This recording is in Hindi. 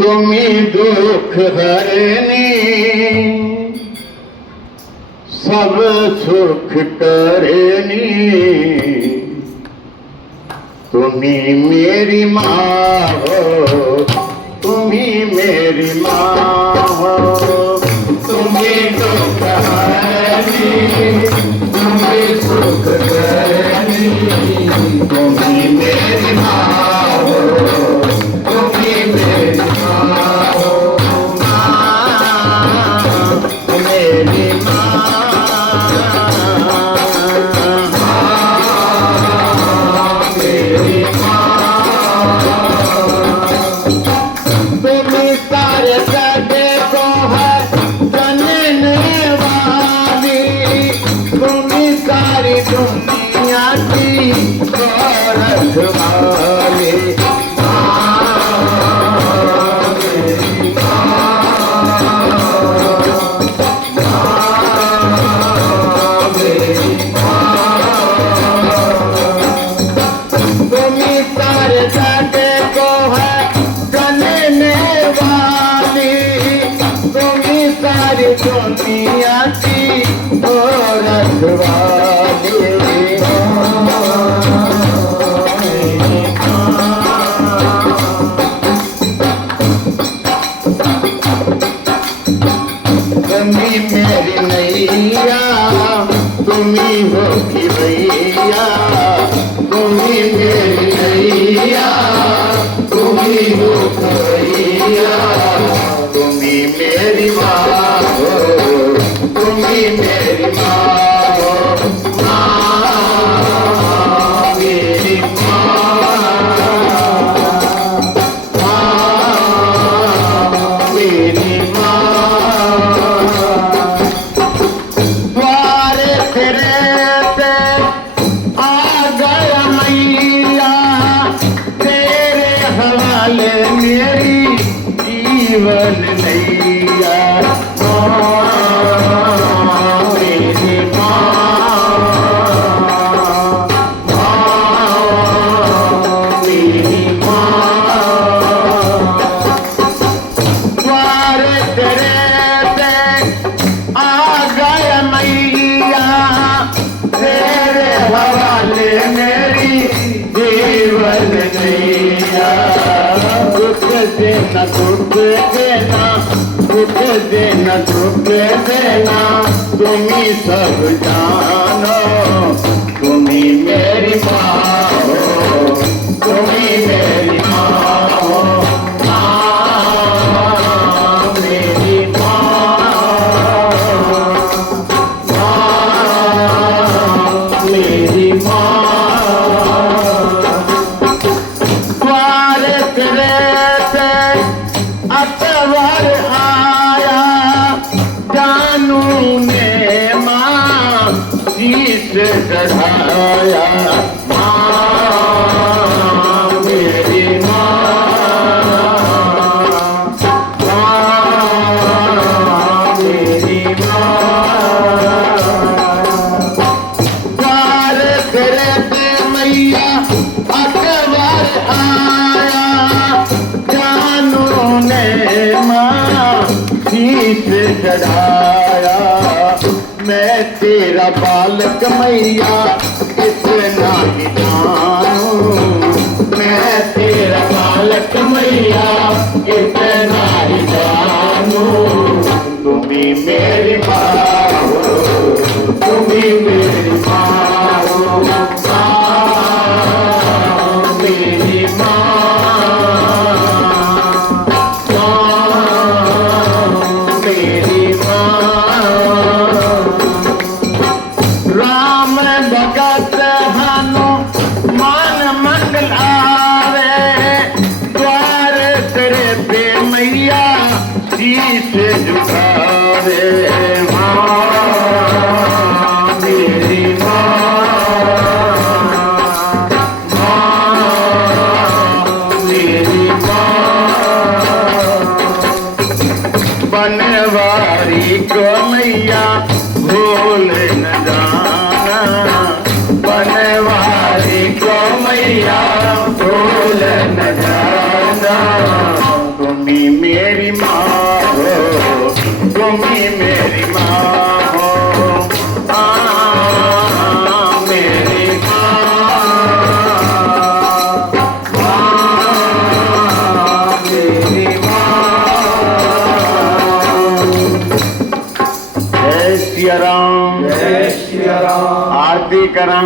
तुम्ही दुख हरनी सब सुख करनी, तुम्ही मेरी माँ हो, तुम्ही मेरी माँ हो। तुम्ही दुख हरनी तुम्ही सुख करनी, तुम्ही मेरी माँ हो, तुम्ही मेरी माँ हो। मेरी दुनिया की रखवाली, तुम्ही सारे जगह को है जानने वाली, तुम्ही सारी दुनिया की रखवाली। तुम्ही मेरी नैया तुम्ही हो कि भैया, तुम्ही मेरी नैया तुम्ही हो भैया, तुम्ही मेरी माँ हो, तुम्ही मेरी माँ हो। माँ मेरी माँ, माँ मेरी मेरी जीवन नैया। मेरी मेरी द्वारे तेरे से आ गया मैया, तेरे हवाले मेरी जीवन नैया। दुख देना दुख देना, दुख देना दुख देना, तुम्ही सब जानो, तुम्ही मेरी माँ हो, तुम्ही मेरी माँ हो। माँ मेरी माँ, माँ मेरी माँ। अकबर आया जानू ने माँ शीश चढ़ाया। माँ मेरी माँ, माँ मेरी द्वार करते मैया अकबर आया जानू ने माँ शीश चढ़ाया। मैं तेरा बालक मैया कितना ही जानू, मैं तेरा बालक मैया कितना ही जानू। तुम्ही मेरी माँ हो, तुम्ही मेरी माँ हो। माँ मेरी माँ, राम भगत हनु भी मेरी माँ हो, मेरी मेरी जय सिया राम, जय श्री राम। आरती करा।